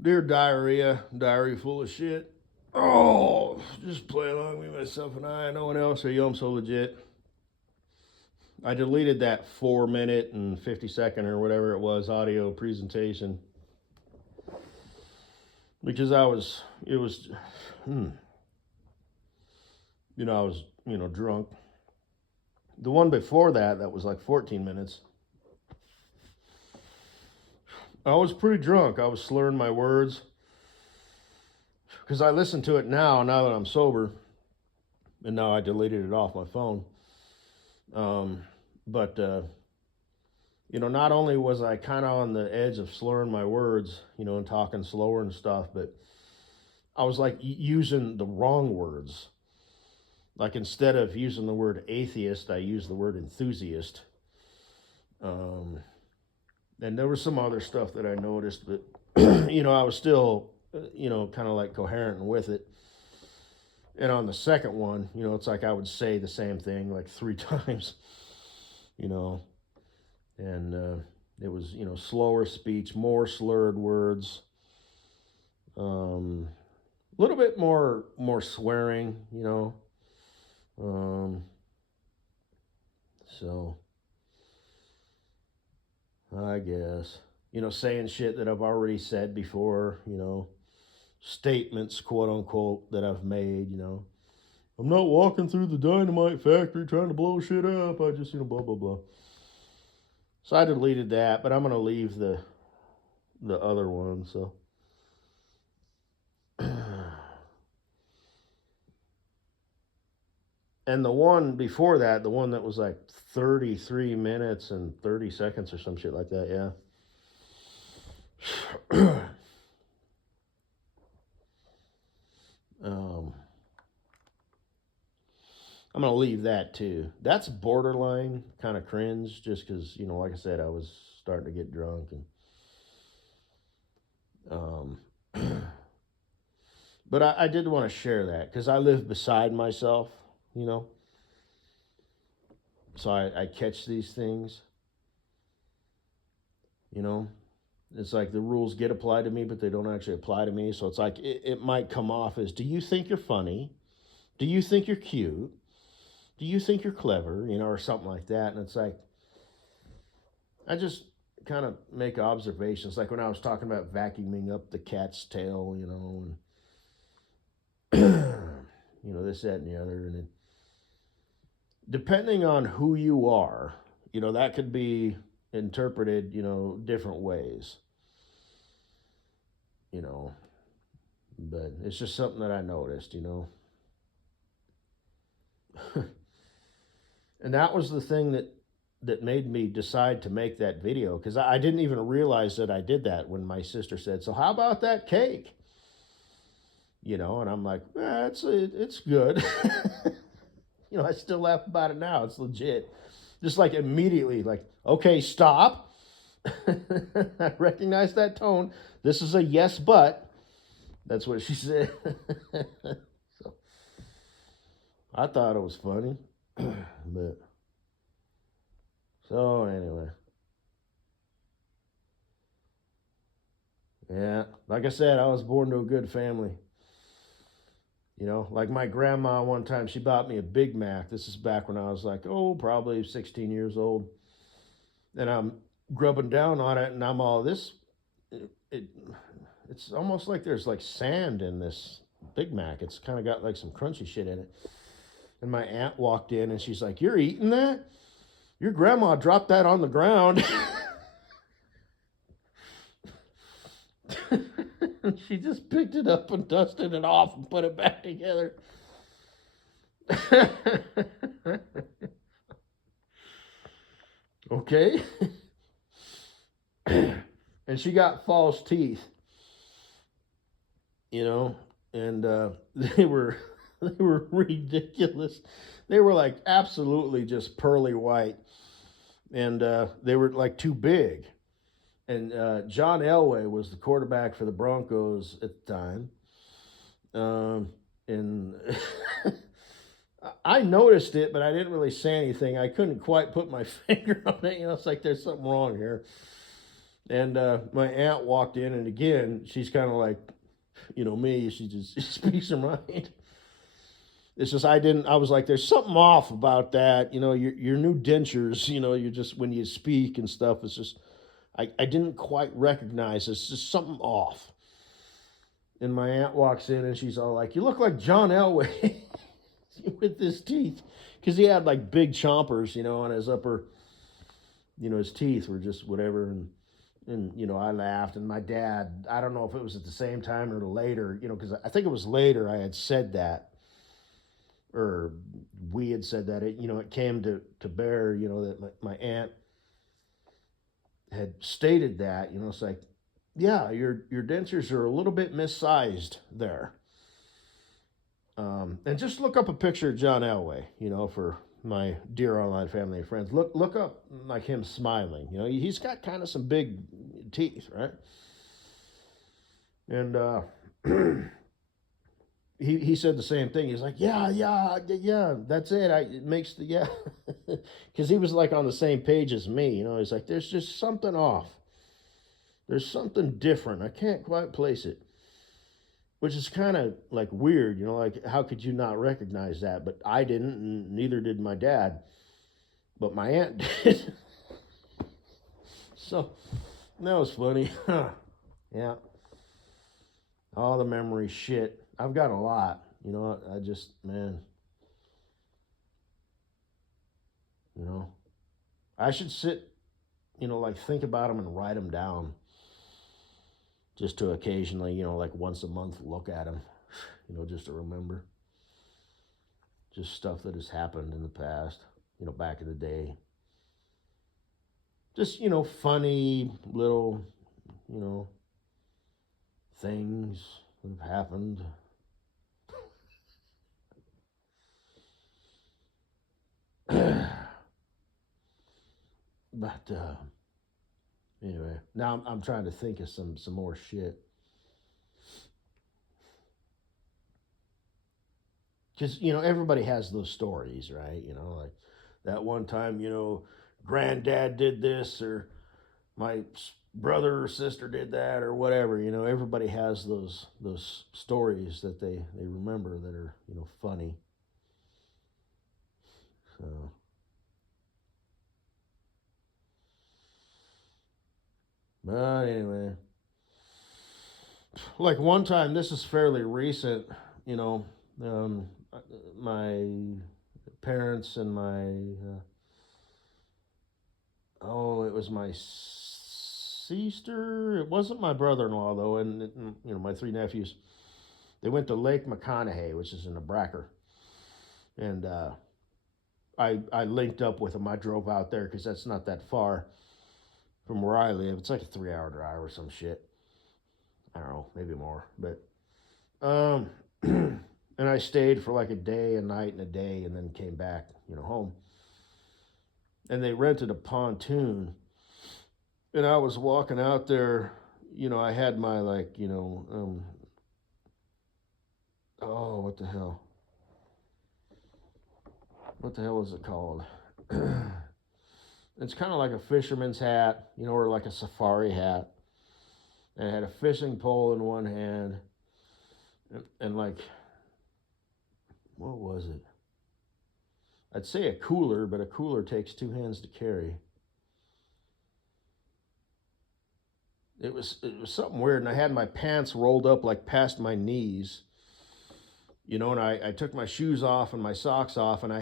Dear diary full of shit. Oh, just play along with myself and I. No one else. Or yo, I'm so legit. I deleted that 4 minute and 50 second or whatever it was audio presentation because it was, I was, drunk. The one before that, that was like 14 minutes. I was pretty drunk. I was slurring my words because I listened to it now that I'm sober, and now I deleted it off my phone. But not only was I kind of on the edge of slurring my words, and talking slower and stuff, but I was like using the wrong words. Like instead of using the word atheist, I used the word enthusiast. Um, and there was some other stuff that I noticed, but I was still, kind of like coherent with it. And on the second one, it's like I would say the same thing like three times, you know, and it was, slower speech, more slurred words, a little bit more swearing, Um, so I guess, saying shit that I've already said before, statements, quote unquote, that I've made, I'm not walking through the dynamite factory trying to blow shit up. I just, blah, blah, blah. So I deleted that, but I'm going to leave the other one. So, and the one before that, the one that was like 33 minutes and 30 seconds or some shit like that, yeah. um, I'm gonna leave that too. That's borderline kind of cringe, just because like I said, I was starting to get drunk and but I did want to share that because I live beside myself, you know, so I catch these things, you know. It's like the rules get applied to me, but they don't actually apply to me. So it's like it might come off as, do you think you're funny? Do you think you're cute? Do you think you're clever? Or something like that. And it's like, I just kind of make observations. Like when I was talking about vacuuming up the cat's tail, and, this, that, and the other. And depending on who you are, that could be interpreted, different ways, you know. But it's just something that I noticed. And that was the thing that made me decide to make that video because I didn't even realize that I did that when my sister said, "So how about that cake?" And I'm like, it's good. I still laugh about it now. It's legit. Just like immediately, like, okay, stop. I recognize that tone. This is a yes, but that's what she said. So I thought it was funny, but so anyway, yeah. Like I said, I was born to a good family. Like my grandma one time, she bought me a Big Mac. This is back when I was like, oh, probably 16 years old. And I'm grubbing down on it, and I'm all this. It it's almost like there's like sand in this Big Mac. It's kind of got like some crunchy shit in it. And my aunt walked in, and she's like, "You're eating that? Your grandma dropped that on the ground." She just picked it up and dusted it off and put it back together. Okay. And she got false teeth, and they were they were ridiculous. They were like absolutely just pearly white, and they were like too big. And John Elway was the quarterback for the Broncos at the time. And I noticed it, but I didn't really say anything. I couldn't quite put my finger on it. It's like there's something wrong here. And my aunt walked in, and again, she's kind of like, me. She just she speaks her mind. It's just I was like, there's something off about that. Your new dentures. You're just when you speak and stuff. It's just I didn't quite recognize. It's just something off. And my aunt walks in, and she's all like, "You look like John Elway with his teeth," because he had like big chompers, on his upper. His teeth were just whatever, and I laughed. And my dad, I don't know if it was at the same time or later, because I think it was later I had said that, or we had said that. It came to bear, that my aunt had stated that. It's like, yeah, your dentures are a little bit missized there. And just look up a picture of John Elway, for my dear online family and friends. Look up like him smiling. He's got kind of some big teeth, right? And he said the same thing. He's like, yeah, that's it. It makes the yeah, because he was like on the same page as me. He's like, there's just something off. There's something different. I can't quite place it, which is kind of like weird. Like how could you not recognize that? But I didn't, and neither did my dad. But my aunt did. So that was funny. Yeah, all the memory shit. I've got a lot. I just, man, you know, I should sit, like think about them and write them down just to occasionally, like once a month look at them, just to remember just stuff that has happened in the past, back in the day. Just, funny little, you know, things that have happened. But anyway, now I'm trying to think of some more shit. Because, everybody has those stories, right? Like that one time, granddad did this, or my brother or sister did that, or whatever. Everybody has those stories that they remember that are, funny. So, but anyway, like one time, this is fairly recent, you know, um, my parents and it was my sister. It wasn't my brother-in-law though, and my three nephews. They went to Lake McConaughey, which is in Nebraska, and I linked up with them. I drove out there because that's not that far from where I live. It's like a 3 hour drive or some shit. I don't know, maybe more, but um, and I stayed for like a day, a night, and a day, and then came back, home. And they rented a pontoon, and I was walking out there. I had my like, oh, what the hell is it called? It's kind of like a fisherman's hat, or like a safari hat. And I had a fishing pole in one hand, and like, what was it? I'd say a cooler, but a cooler takes two hands to carry. It was something weird, and I had my pants rolled up like past my knees, and I took my shoes off and my socks off, and I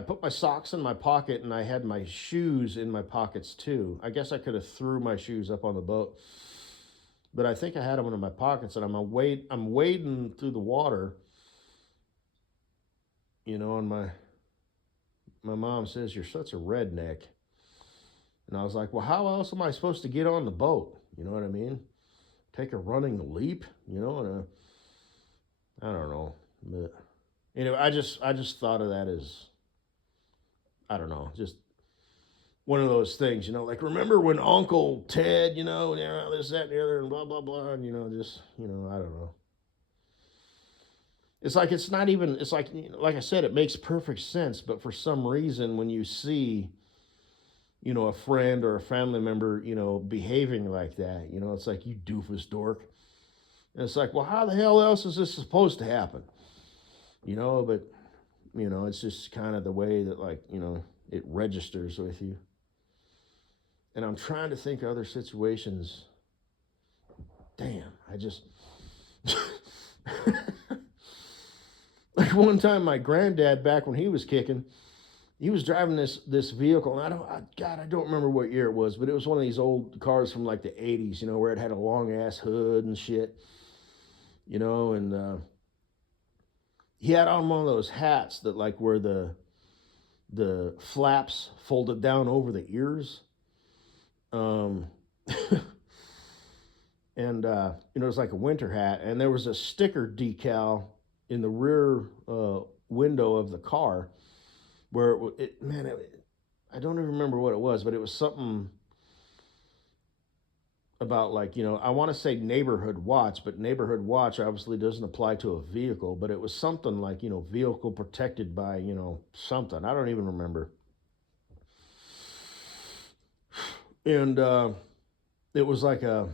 put my socks in my pocket, and I had my shoes in my pockets too. I guess I could have threw my shoes up on the boat, but I think I had them in my pockets, and I'm wading through the water, and my mom says, "You're such a redneck." And I was like, well, how else am I supposed to get on the boat? You know what I mean? Take a running leap, and I don't know. But anyway, I just thought of that as, I don't know, just one of those things, like remember when Uncle Ted, this, that, and the other, and blah, blah, blah, and, just, I don't know. It's like, it's not even, it's like I said, it makes perfect sense, but for some reason, when you see, a friend or a family member, behaving like that. It's like, you doofus dork. And it's like, well, how the hell else is this supposed to happen? But, it's just kind of the way that, like, it registers with you. And I'm trying to think of other situations. Damn, I just. Like one time, my granddad, back when he was kicking, he was driving this vehicle, and I don't remember what year it was, but it was one of these old cars from like the '80s, where it had a long ass hood and shit, and he had on one of those hats that, like, where the flaps folded down over the ears, um, and it was like a winter hat, and there was a sticker decal in the rear window of the car where I don't even remember what it was, but it was something about, like, I want to say neighborhood watch, but neighborhood watch obviously doesn't apply to a vehicle, but it was something like, vehicle protected by, something. I don't even remember. And it was like a,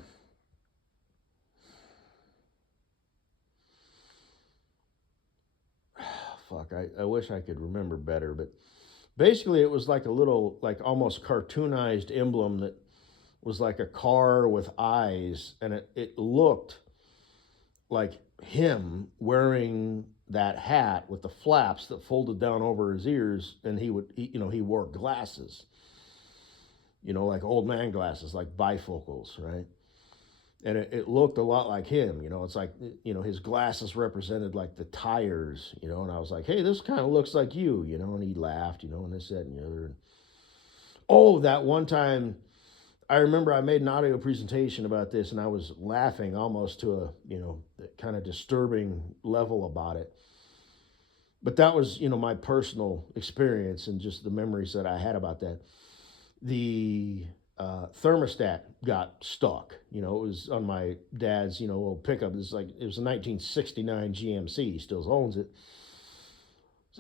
fuck, I wish I could remember better, but basically it was like a little, like, almost cartoonized emblem that was like a car with eyes, and it looked like him wearing that hat with the flaps that folded down over his ears, and he wore glasses, like old man glasses, like bifocals, right? And it looked a lot like him. It's like, his glasses represented like the tires, and I was like, hey, this kind of looks like you, and he laughed, and this, that, and the other. Oh, that one time, I remember I made an audio presentation about this, and I was laughing almost to a, kind of disturbing level about it. But that was, my personal experience and just the memories that I had about that. The thermostat got stuck. It was on my dad's, old pickup. It was a 1969 GMC. He still owns it.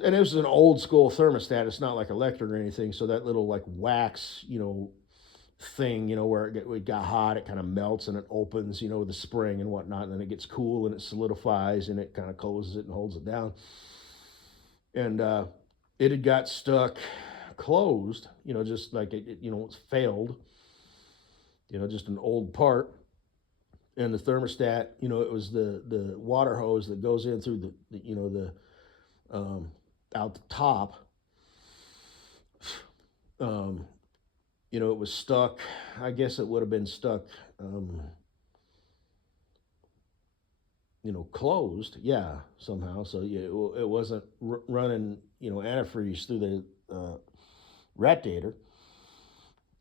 And it was an old school thermostat. It's not like electric or anything. So that little, like, wax, thing, where it got hot, it kind of melts and it opens, with the spring and whatnot, and then it gets cool and it solidifies and it kind of closes it and holds it down. And it had got stuck closed, just like it's failed, just an old part. And the thermostat, it was the water hose that goes in through the out the top. It was stuck. I guess it would have been stuck, closed. Yeah, somehow. So yeah, it wasn't running, antifreeze through the radiator,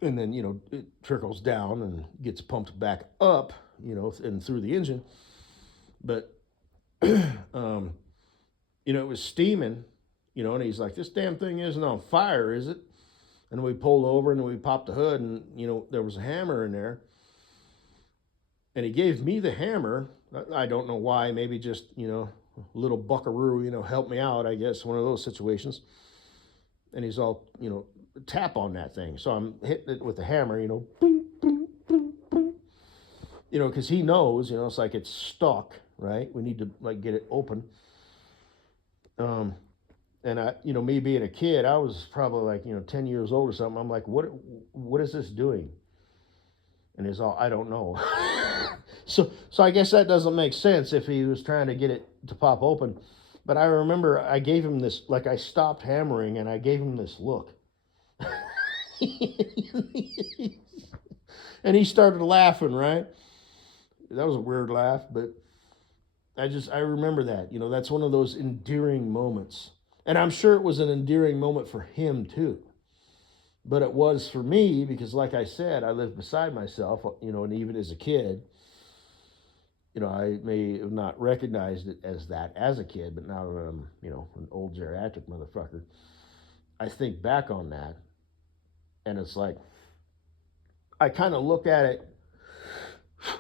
and then it trickles down and gets pumped back up, and through the engine. But it was steaming, and he's like, "This damn thing isn't on fire, is it?" And we pulled over and we popped the hood, and there was a hammer in there. And he gave me the hammer. I don't know why. Maybe just little buckaroo, help me out. I guess one of those situations. And he's all tap on that thing. So I'm hitting it with the hammer, boom, boom, boom, boom. Because he knows, it's like it's stuck, right? We need to, like, get it open. And I, me being a kid, I was probably like, 10 years old or something. I'm like, what is this doing? And he's all, I don't know. so I guess that doesn't make sense if he was trying to get it to pop open. But I remember I gave him this, like, I stopped hammering and I gave him this look. And he started laughing, right? That was a weird laugh, but I remember that. That's one of those endearing moments. And I'm sure it was an endearing moment for him too. But it was for me because, like I said, I lived beside myself, and even as a kid, I may have not recognized it as that as a kid, but now that I'm, an old geriatric motherfucker, I think back on that, and it's like, I kind of look at it,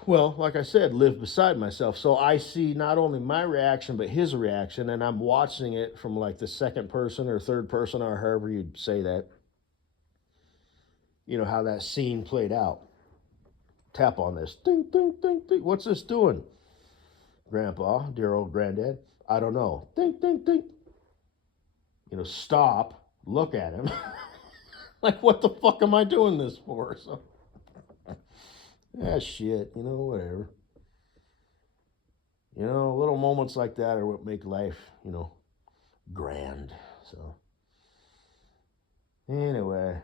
well, like I said, live beside myself. So I see not only my reaction, but his reaction, and I'm watching it from, like, the second person or third person, or however you'd say that. how that scene played out. Tap on this. Ding, ding, ding, ding. What's this doing? Grandpa, dear old granddad. I don't know. Ding, ding, ding. Stop. Look at him. Like, what the fuck am I doing this for? So, shit. Whatever. Little moments like that are what make life, grand. So, anyway,